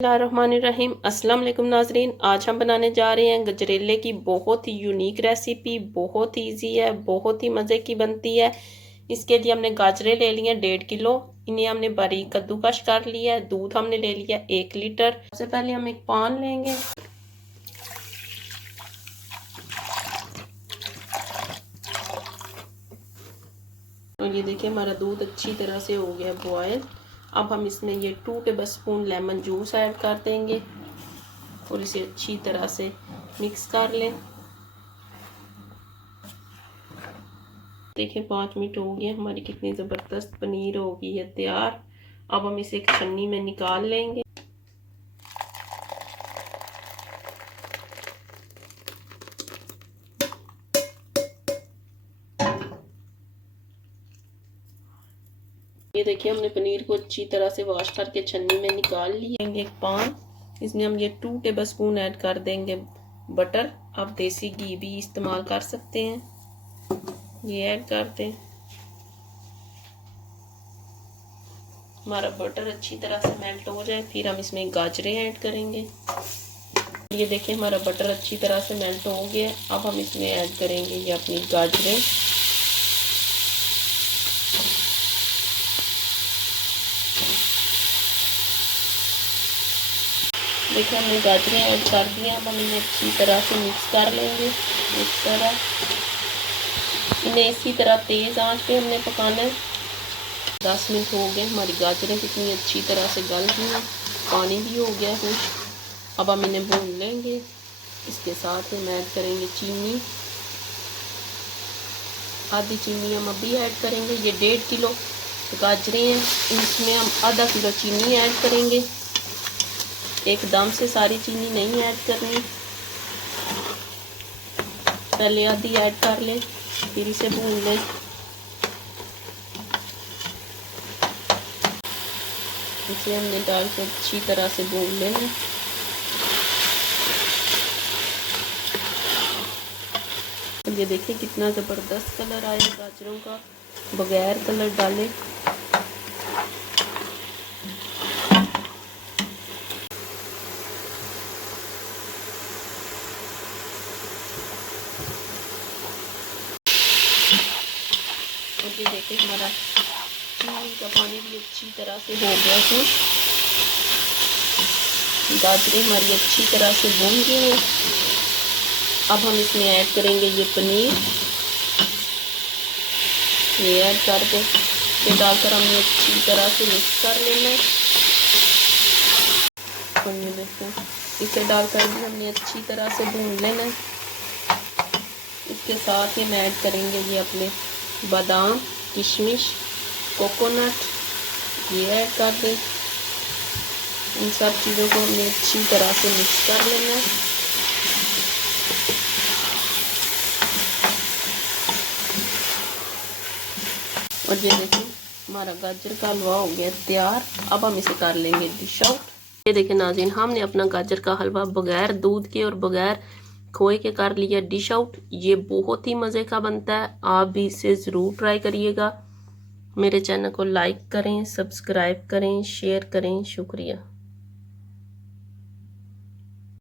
बिस्मिल्लाहिर्रहमानिर्रहीम। अस्सलाम वालेकुम नाजरीन, आज हम बनाने जा रहे हैं गजरेले की बहुत ही यूनिक रेसिपी। बहुत ही ईजी है, बहुत ही मज़े की बनती है। इसके लिए हमने गाजरें ले लिए 1.5 किलो। इन्हें हमने बारीक कद्दूकश कर लिया है। दूध हमने ले लिया 1 लीटर। सबसे पहले हम एक पान लेंगे। और ये देखिए हमारा दूध अच्छी तरह से हो गया बॉयल। अब हम इसमें ये 2 टेबलस्पून लेमन जूस ऐड कर देंगे और इसे अच्छी तरह से मिक्स कर लें। देखिए 5 मिनट हो गए, हमारी कितनी ज़बरदस्त पनीर हो गई है तैयार। अब हम इसे एक छन्नी में निकाल लेंगे। ये देखिए हमने पनीर को अच्छी तरह से वॉश करके छन्नी में निकाल लिया। एक पान, इसमें हम ये 2 टेबलस्पून ऐड कर देंगे बटर। आप देसी घी भी इस्तेमाल कर सकते हैं। ये ऐड कर दें। हमारा बटर अच्छी तरह से मेल्ट हो जाए, फिर हम इसमें गाजरें ऐड करेंगे। ये देखिए हमारा बटर अच्छी तरह से मेल्ट हो गया। अब हम इसमें ऐड करेंगे ये अपनी गाजरें। देखिए हमने गाजरें ऐड कर दी हैं। अब हम इन्हें अच्छी तरह से मिक्स कर लेंगे। इस तरह इन्हें इसी तरह तेज़ आंच पे हमने पकाना है। 10 मिनट हो गए, हमारी गाजरें कितनी अच्छी तरह से गल गई हैं, पानी भी हो गया खुश्क। अब हम इन्हें भून लेंगे। इसके साथ हम ऐड करेंगे चीनी। आधी चीनी हम अभी ऐड करेंगे। ये 1.5 किलो गाजरें हैं, इसमें हम आधा किलो चीनी ऐड करेंगे। एकदम से सारी चीनी नहीं ऐड करनी, पहले आधी ऐड कर लें, फिर इसे भून लें। इसे हमने डाल के अच्छी तरह से भून लेना। ये देखिए कितना ज़बरदस्त कलर आया गाजरों का बगैर कलर डाले। और ये देखिए हमारा चीनी का पानी भी अच्छी तरह से हो गया है। गाजरें हमारी अच्छी तरह से भून गई हैं। अब हम इसमें ऐड करेंगे ये पनीर। ये ऐड कर दें। ये डालकर हमने अच्छी तरह से मिक्स कर लेना है। और ये देखिए इसे डालकर भी हमने अच्छी तरह से भून लेना है। इसके साथ ही हम ऐड करेंगे ये अपने बादाम, किशमिश, कोकोनट। ये ऐड कर दें। इन सब चीज़ों को हमने अच्छी तरह से मिक्स कर लेना है। और ये देखिए हमारा गाजर का हलवा हो गया तैयार। अब हम इसे कर लेंगे डिश आउट। ये देखिए नाज़रीन, हमने अपना गाजर का हलवा बगैर दूध के और बगैर खोए के कर लिया डिश आउट। ये बहुत ही मज़े का बनता है। आप भी इसे ज़रूर ट्राई करिएगा। मेरे चैनल को लाइक करें, सब्सक्राइब करें, शेयर करें। शुक्रिया।